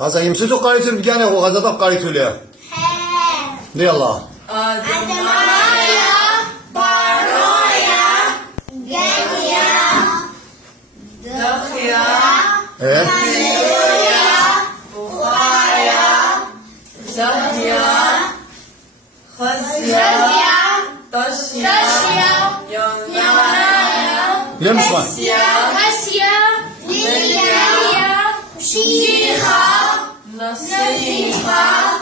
غازا يمسسو قريتو البقانة وغازا طب قريتو ليه يلا أدمايا بارويا جانيا دخيا ايه هللويا بخايا زهيا خزيا تشيا يونايا ليه مش فاهم خسيا ليليا شيخا نصيحة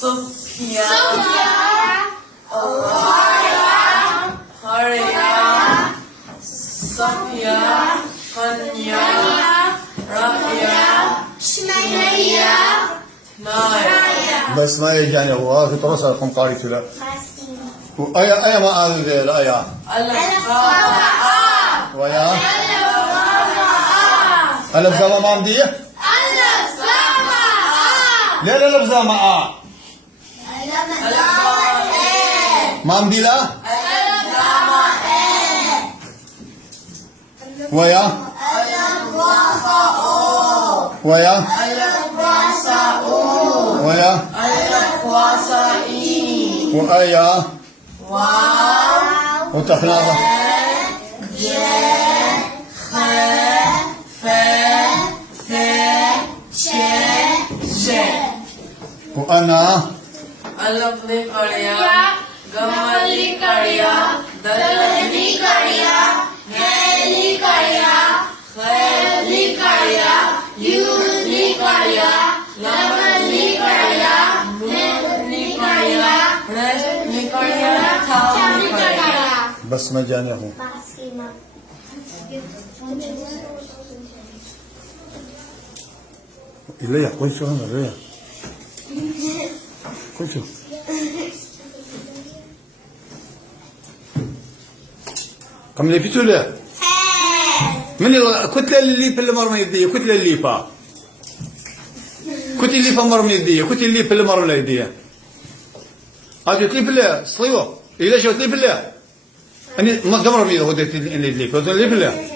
صفيا هريا صفيا خنيا رأيا شميا نايا بس ما يجاني هو في طرس رقم قريتو له أي ما قال الآية ويا ألف زما ما مديه ليه الألف زما ما مدي لا ويا ويا ويا وأيا وتخلاقه وأنا अलगली कड़िया गमली कड़िया दलनी कड़िया हेली कड़िया खैली कड़िया यूनी कड़िया लमनी कड़िया मुनी कड़िया रसनी कड़िया थानी कड़िया بس ما جاني هو إلا يقول شو هذا الريا كل شو كم اللي بتقول من الكتلة اللي في المرمى يديه كتلة اللي فا كتلة اللي في المرمى يديه كتلة اللي في المرمى يديه هذا تلي في الله صيوه إلا شو تلي في الله أنا ما قمر ميدا هو اللي في الله